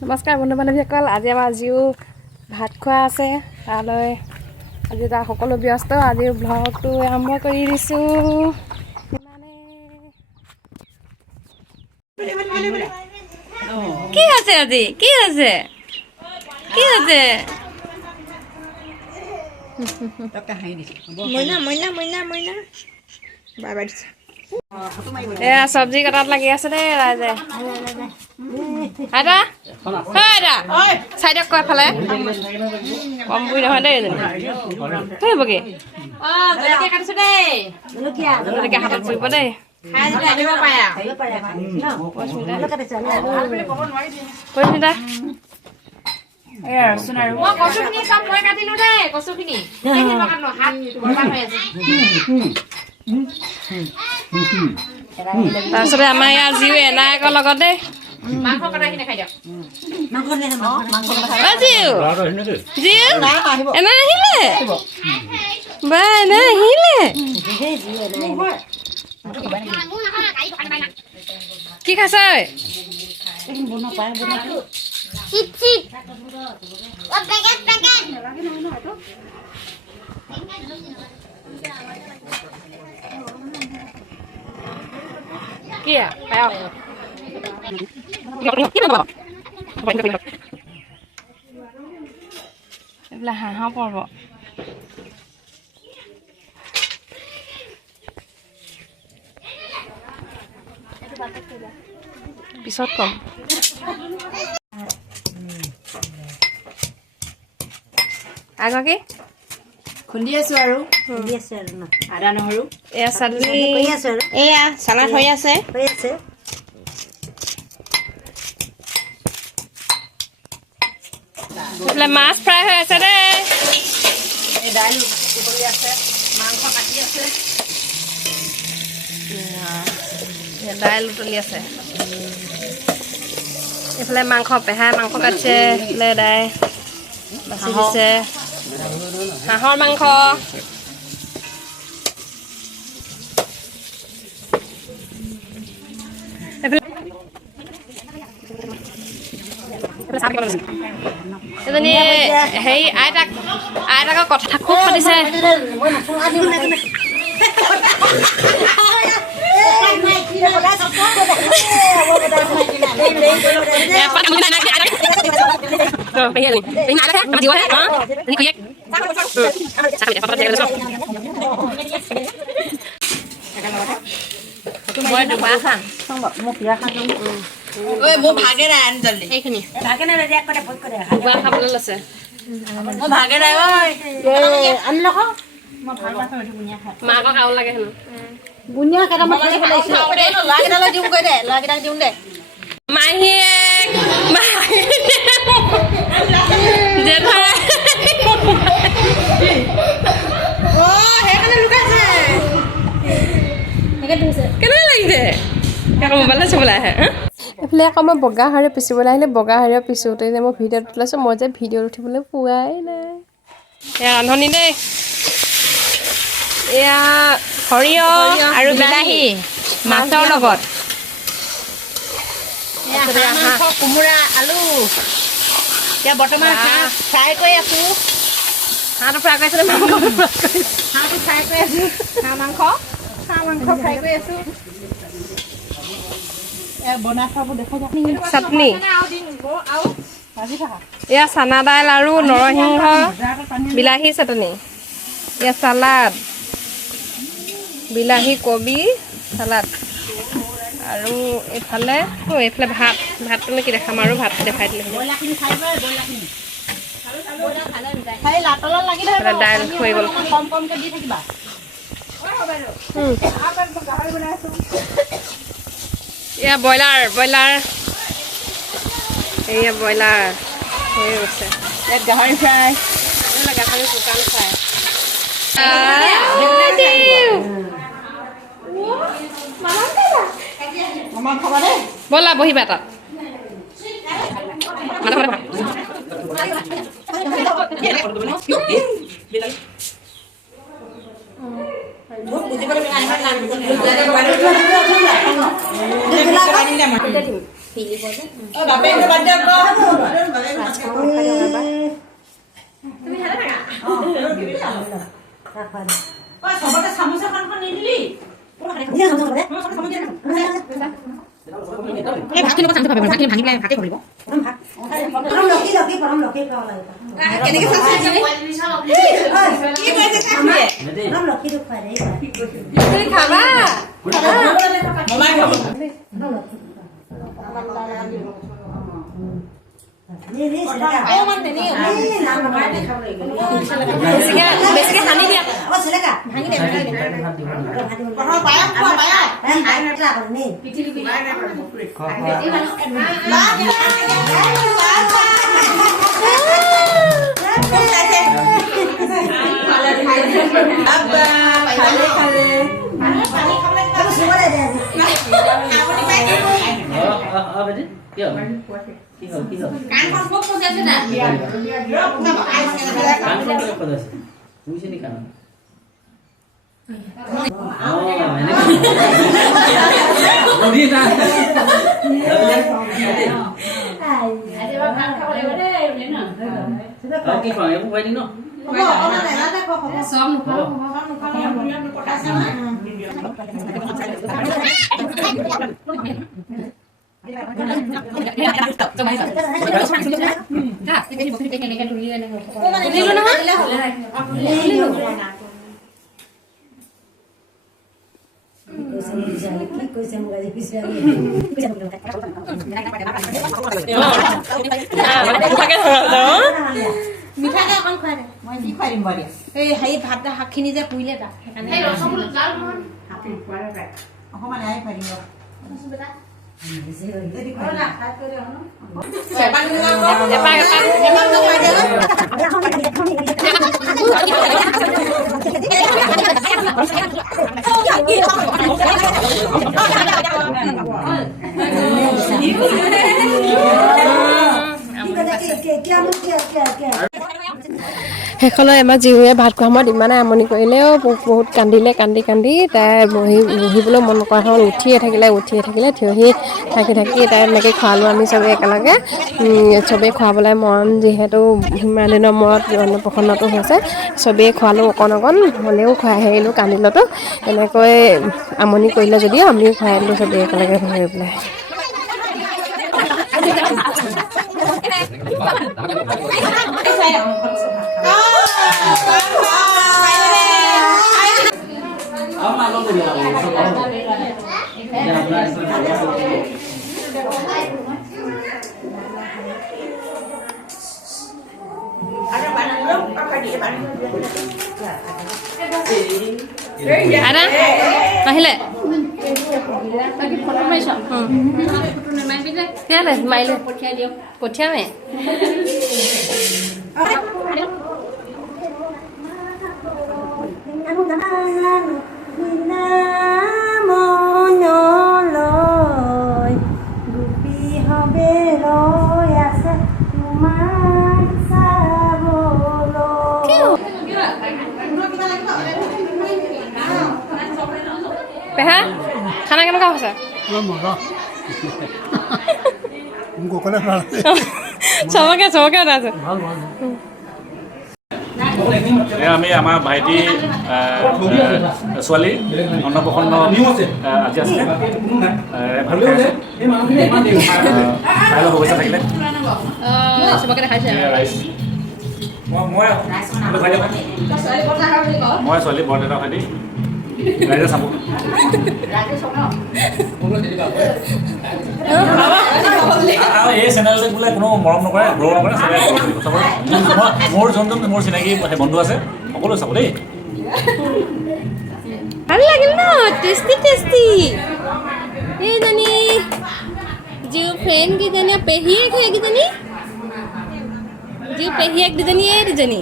নমস্কাৰ বন্ধু বান্ধৱীসকল, আজি আমাৰ আজিও ভাত খোৱা আছে। তালৈ আজি তাৰ সকলো ব্যস্ত। আজি ব্লগটো আৰম্ভ কৰি দিছোঁ। কি আছে আজি? কি আছে? কি আছে? এয়া চব্জি কটাত লাগি আছে দেই ৰাইজে। আইতা চাই দিয়ক কয় ফালে কম বুঢ়ী নহয় দেই এজনী কি হ'ব কি হাতত পৰিব দেই। তাৰপিছতে আমাৰ ইয়াৰ জিও এনায়েকৰ লগত দেই কি খাইছে? কি এইবিলাক হাঁহৰ পৰ্ব। পিছত কম। আগৰ খুন্দি আছো আৰু আদা নহৰু এয়া চাটনি এয়া চালাড হৈ আছে। মাছ ফ্ৰাই হৈ আছে দেই। এই দাইল উতলি আছে, মাংস কাটি আছে, দাইল উতলি আছে। এইফালে মাংস পেহাই মাংস কাটিছে, এইফালে দাই বাচি দিছে হাঁহৰ মাংস। এজনী হেৰি আইতাকৰ কথা খুব পাতিছে। ভাগে নাই আনি জল্দি এইখিনি ভাগে নাই খাবলৈ লৈছে। মই ভাগে নাই আনি লখ মাকক আৰু লাগে হেনো বুনিয়া কেইটামান ল'ৰাকেইটালৈ দিওঁ গৈ দে, ল'ৰাকেইটাক দিওঁ দে। মাহীয়েক জেঠাই কেনেকুৱা লাগিছে? আকৌ মোবাইলত চাবলৈ আহে। এইফালে আকৌ মই বগা সৰিয়হ পিচিবলৈ আহিলে, বগা সৰিয়হ পিছোতে মই ভিডিঅ'ত উঠিলাইছোঁ। মই যে ভিডিঅ'ত উঠিবলৈ পোৱাই নাই। এয়া ৰান্ধনি দেই। এয়া সৰিয়হ আৰু বিলাহী মাছৰ লগত, কোমোৰা আলু। এতিয়া বৰ্তমান হাঁহ ফ্ৰাই কৰি আছো। হাঁহটো ফ্ৰাই কৰিছিলে, হাঁহটো ফ্ৰাই কৰি আছো। হাঁহ মাংস ফ্ৰাই কৰি আছো। বনাই খাব দেখা যায়। চাটনি এয়া চানা দাইল আৰু নৰসিংহ বিলাহী চাটনি। এয়া চালাড বিলাহী কবি চালাড আৰু এইফালে ভাতটো কি দেখাম আৰু ভাত দেখাই দিলে দাইল হৈ গ'ল। এয়া ব্ৰইলাৰ এয়া ব্ৰইলাৰ হৈ গৈছে। ইয়াত গাহৰি ফ্ৰাই, গাহৰি শুকান ফ্ৰাই। ব'লা বহিবা তাত। চবতে চামুচাখন নিদিলি এই ভাতখিনি চামুচ পাব ভাতখিনি ভাঙি পেলাই ভাতে কৰিব কেনেকে খাবা বেছিকে সানি দিয়া মিঠাকে অকণ খুৱাই দে মই যি খুৱাই দিম বাৰু এই হেৰি ভাত শাকখিনি যে পুৰিলে তাক অকণমান এৰাই খুৱাই দিম শেষলৈ আমাৰ জীহুৱে ভাত খোৱা সময়ত ইমানে আমনি কৰিলেও বহুত কান্দিলে কান্দি তাই বহিবলৈ মন নকৰা হ'ল উঠিয়ে থাকিলে থিয়হি থাকি তাই এনেকৈ খোৱালোঁ আমি চবেই একেলগে চবেই খুৱাবলৈ মন যিহেতু ইমান দিনৰ মূৰত অন্নপ্ৰসন্নটো হৈছে চবেই খোৱালোঁ অকণ হ'লেও খুৱাই আহিলোঁ কান্দিলতো এনেকৈ আমনি কৰিলে যদিও আমিও খুৱাই দিলোঁ চবেই একেলগে ধৰি পেলাই Ada? Mahile? Lagi foto mai shop. Foto mai bile. Ya lah, mai le. Potia me. Peha, खाना केनेকুৱা হৈছে? মজা। মুকো কলে ভাল। চবকে আছে। ভাল। আমি আমাৰ ভাইটি ছোৱালী অন্নপ্ৰসন্ন আজি আছে ভাল শুভেচ্ছা থাকিলে মই ছোৱালী বৰদেউতা ভাইটি ৰাইজে চাব এই চেনেলটোক বোলে কোনো মৰম নকৰে গ্ৰহ নকৰে মোৰ যোনজন মোৰ চিনাকি বন্ধু আছে সকলো চাব দেই ভাল লাগিল ন টেষ্টি এইজনী জিও ফ্ৰেণ্ড কিজনী পেহীয়েক হয় কিজনী জিও পেহীয়েক দুজনী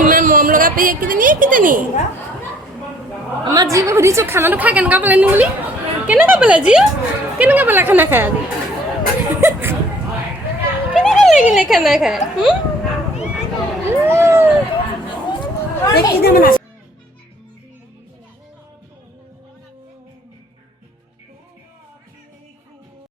ইমান মৰম লগা পেহীয়েক কিজনী আমাৰ জীৱক সুধিছোঁ খানাটো খাই কেনেকুৱা পালে বুলি কেনেকুৱা পালে জীৱ কেনেকুৱা পালে খানা খাই আজি কেনেকুৱা লাগিলে খানা খাই